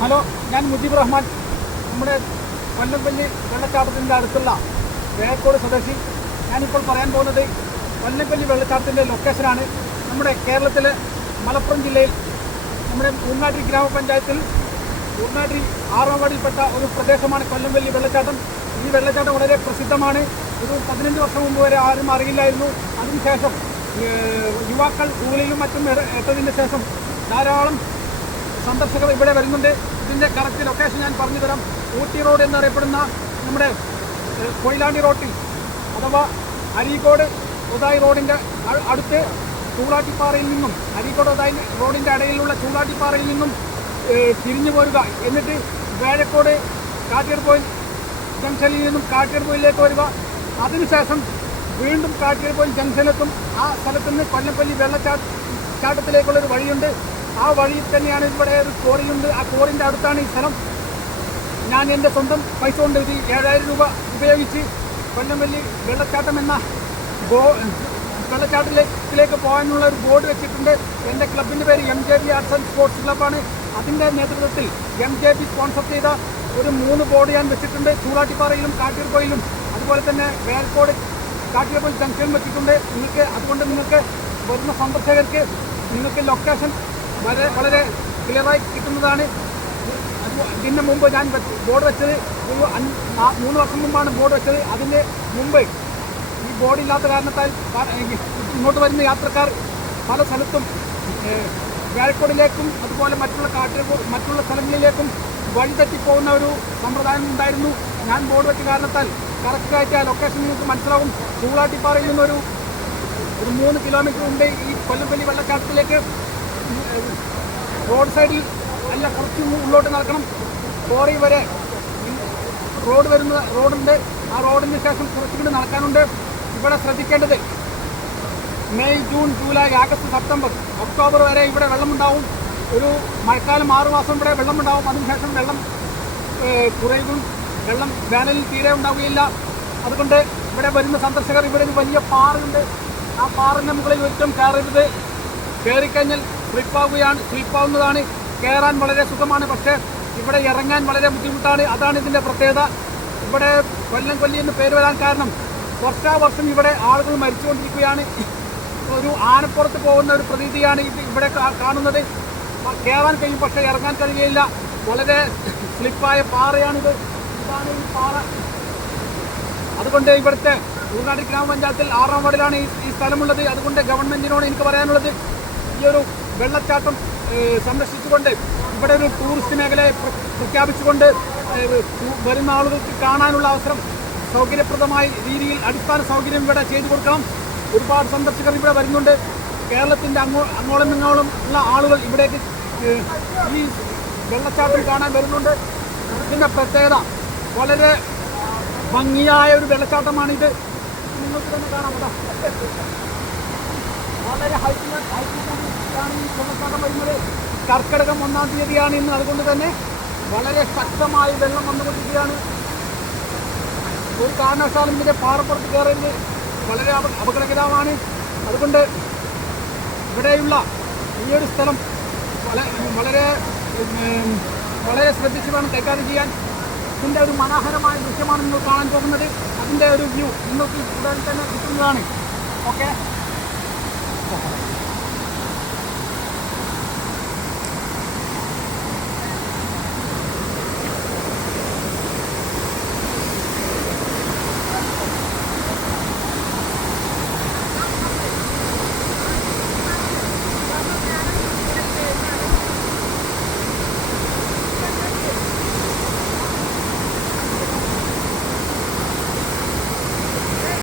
Hello, ഞാൻ മുജീബ് റഹ്മാൻ. നമ്മുടെ കൊല്ലംപള്ളി വെള്ളച്ചാട്ടത്തിൻ്റെ അടുത്തുള്ള വേക്കോട് സ്വദേശി. ഞാനിപ്പോൾ പറയാൻ പോകുന്നത് കൊല്ലംപള്ളി വെള്ളച്ചാട്ടത്തിൻ്റെ ലൊക്കേഷനാണ്. നമ്മുടെ കേരളത്തിലെ മലപ്പുറം ജില്ലയിൽ നമ്മുടെ ഊർനാട്ടി ഗ്രാമപഞ്ചായത്തിൽ ഊർനാട്ടി 6ാം വാർഡിൽപ്പെട്ട ഒരു പ്രദേശമാണ് കൊല്ലംപള്ളി വെള്ളച്ചാട്ടം. ഈ വെള്ളച്ചാട്ടം വളരെ പ്രസിദ്ധമാണ്. ഒരു 15 വർഷം മുമ്പ് വരെ ആരും അറിയില്ലായിരുന്നു. അതിനുശേഷം യുവാക്കൾ ഊളിലും മറ്റും എത്തതിന് ശേഷം ധാരാളം സന്ദർശകർ ഇവിടെ വരുന്നുണ്ട്. ഇതിൻ്റെ കറക്റ്റ് ലൊക്കേഷൻ ഞാൻ പറഞ്ഞു തരാം. ഊട്ടി റോഡ് എന്നറിയപ്പെടുന്ന നമ്മുടെ കൊയിലാണ്ടി റോട്ടിൽ അഥവാ അരീക്കോട് ഉദായി റോഡിൻ്റെ അടുത്ത് ചൂളാട്ടിപ്പാറയിൽ നിന്നും അരീക്കോട് ഉദായി റോഡിൻ്റെ ഇടയിലുള്ള ചൂളാട്ടിപ്പാറയിൽ നിന്നും തിരിഞ്ഞു പോരുക. എന്നിട്ട് വേഴക്കോട് കാട്ടിയർപോയിൽ ജംഗ്ഷനിൽ നിന്നും കാട്ടിയർപോയിലേക്ക് വരിക. അതിനുശേഷം വീണ്ടും കാട്ടിയർപോയിൽ ജംഗ്ഷനിലെത്തും. ആ സ്ഥലത്ത് നിന്ന് കൊല്ലംപള്ളി വെള്ളച്ചാട്ടത്തിലേക്കുള്ളൊരു വഴിയുണ്ട്. ആ വഴിയിൽ തന്നെയാണ് ഇവിടെ ഒരു കോറിയുണ്ട്. ആ കോറിൻ്റെ അടുത്താണ് ഈ സ്ഥലം. ഞാൻ എൻ്റെ സ്വന്തം പൈസ കൊണ്ട് ഇത് 7000 രൂപ ഉപയോഗിച്ച് കൊല്ലംപള്ളി വെള്ളച്ചാട്ടം എന്ന വെള്ളച്ചാട്ടത്തിലേക്ക് പോകാനുള്ള ഒരു ബോർഡ് വെച്ചിട്ടുണ്ട്. എൻ്റെ ക്ലബിൻ്റെ പേര് MJB ആർട്സ് ആൻഡ് സ്പോർട്സ് ക്ലബ്ബാണ്. അതിൻ്റെ നേതൃത്വത്തിൽ MJB സ്പോൺസർ ചെയ്ത ഒരു 3 ബോർഡ് ഞാൻ വെച്ചിട്ടുണ്ട്. ചൂളാട്ടിപ്പാറയിലും കാട്ടിയർപോയിലും അതുപോലെ തന്നെ വേൽക്കോട് കാട്ടിയർപോയിൽ ജംഗ്ഷനിൽ വെച്ചിട്ടുണ്ട്. അതുകൊണ്ട് നിങ്ങൾക്ക് വരുന്ന സന്ദർശകർക്ക് നിങ്ങൾക്ക് ലൊക്കേഷൻ വളരെ ക്ലിയറായി കിട്ടുന്നതാണ്. ഇതിന് മുമ്പ് ഞാൻ ബോർഡ് വെച്ചത് ഒരു 3 വർഷം മുമ്പാണ് ബോർഡ് വെച്ചത്. അതിൻ്റെ മുമ്പ് ഈ ബോർഡില്ലാത്ത കാരണത്താൽ ഇങ്ങോട്ട് വരുന്ന യാത്രക്കാർ പല സ്ഥലത്തും വേഴക്കോടിലേക്കും അതുപോലെ മറ്റുള്ള സ്ഥലങ്ങളിലേക്കും വഴിതെറ്റിപ്പോകുന്ന ഒരു സമ്പ്രദായം ഉണ്ടായിരുന്നു. ഞാൻ ബോർഡ് വെച്ച കാരണത്താൽ കറക്റ്റായിട്ട് ആ ലൊക്കേഷൻ നിങ്ങൾക്ക് മനസ്സിലാവും. ചൂളാട്ടിപ്പാറയിൽ നിന്നൊരു 3 കിലോമീറ്റർ ഉണ്ട് ഈ കൊല്ലംപള്ളി വെള്ളച്ചാട്ടത്തിലേക്ക്. റോഡ് സൈഡിൽ അല്ല, കുറച്ച് ഉള്ളോട്ട് നടക്കണം. കോറി വരെ റോഡുണ്ട്. ആ റോഡിന് ശേഷം കുറച്ചുകൂടി നടക്കാനുണ്ട്. ഇവിടെ ശ്രദ്ധിക്കേണ്ടത് May, June, July, August, September, October വരെ ഇവിടെ വെള്ളമുണ്ടാവും. ഒരു മഴക്കാലം 6 മാസം ഇവിടെ വെള്ളമുണ്ടാവും. അതിനുശേഷം വെള്ളം കുറയും. വെള്ളം വേനലിൽ തീരെ ഉണ്ടാവുകയില്ല. അതുകൊണ്ട് ഇവിടെ വരുന്ന സന്ദർശകർ ഇവിടെ ഒരു വലിയ പാറയുണ്ട്. ആ പാറിൻ്റെ മുകളിൽ ഒരിക്കലും കയറരുത്. കയറിക്കഴിഞ്ഞാൽ സ്ലിപ്പാവുന്നതാണ്. കയറാൻ വളരെ സുഖമാണ്, പക്ഷേ ഇവിടെ ഇറങ്ങാൻ വളരെ ബുദ്ധിമുട്ടാണ്. അതാണ് ഇതിൻ്റെ പ്രത്യേകത. ഇവിടെ കൊല്ലംപള്ളി എന്ന് പേര് വരാൻ കാരണം വർഷാവർഷം ഇവിടെ ആളുകൾ മരിച്ചുകൊണ്ടിരിക്കുകയാണ്. ഒരു ആനപ്പുറത്ത് പോകുന്ന ഒരു പ്രതീതിയാണ് ഇവിടെ കാണുന്നത്. കയറാൻ കഴിയും, പക്ഷേ ഇറങ്ങാൻ കഴിയുകയില്ല. വളരെ സ്ലിപ്പായ പാറയാണിത്. ഇതാണ് ഈ പാറ. അതുകൊണ്ട് ഇവിടുത്തെ ഊർനാട്ടി ഗ്രാമപഞ്ചായത്തിൽ 6ാം വാർഡിലാണ് ഈ സ്ഥലമുള്ളത്. അതുകൊണ്ട് ഗവൺമെൻറ്റിനോട് എനിക്ക് പറയാനുള്ളത്, ഈ ഒരു വെള്ളച്ചാട്ടം സംരക്ഷിച്ചുകൊണ്ട് ഇവിടെ ഒരു ടൂറിസ്റ്റ് മേഖലയെ പ്രഖ്യാപിച്ചുകൊണ്ട് വരുന്ന ആളുകൾക്ക് കാണാനുള്ള അവസരം സൗകര്യപ്രദമായ രീതിയിൽ അടിസ്ഥാന സൗകര്യം ഇവിടെ ചെയ്തു കൊടുക്കണം. ഒരുപാട് സന്ദർശകർ ഇവിടെ വരുന്നുണ്ട്. കേരളത്തിൻ്റെ അങ്ങോളം ഇങ്ങോളം ഉള്ള ആളുകൾ ഇവിടേക്ക് ഈ വെള്ളച്ചാട്ടം കാണാൻ വരുന്നുണ്ട്. ഇതിൻ്റെ പ്രത്യേകത വളരെ ഭംഗിയായ ഒരു വെള്ളച്ചാട്ടമാണിത്. നിങ്ങൾക്ക് തന്നെ കാണാം. വളരെ ഹൈറ്റിലാണ് ഈ വെള്ളച്ചാട്ടം വരുന്നത്. കർക്കിടകം 1-ാം തീയതിയാണ് ഇന്ന്. അതുകൊണ്ട് തന്നെ വളരെ ശക്തമായി വെള്ളം വന്നുകൊണ്ടിരിക്കുകയാണ്. ഒരു കാരണവശാലും ഇതിൻ്റെ പാറപ്പുറത്ത് കയറുന്നത് വളരെ അപകടകരമാണ്. അതുകൊണ്ട് ഇവിടെയുള്ള ഈ ഒരു സ്ഥലം വളരെ ശ്രദ്ധിച്ച് വേണം കൈകാര്യം ചെയ്യാൻ. ഇതിൻ്റെ ഒരു മനോഹരമായ ദൃശ്യമാണ് നിങ്ങൾ കാണാൻ പോകുന്നത്. അതിൻ്റെ ഒരു വ്യൂ നിങ്ങൾക്ക് ഉടൻ തന്നെ കിട്ടുന്നതാണ്. ഓക്കെ.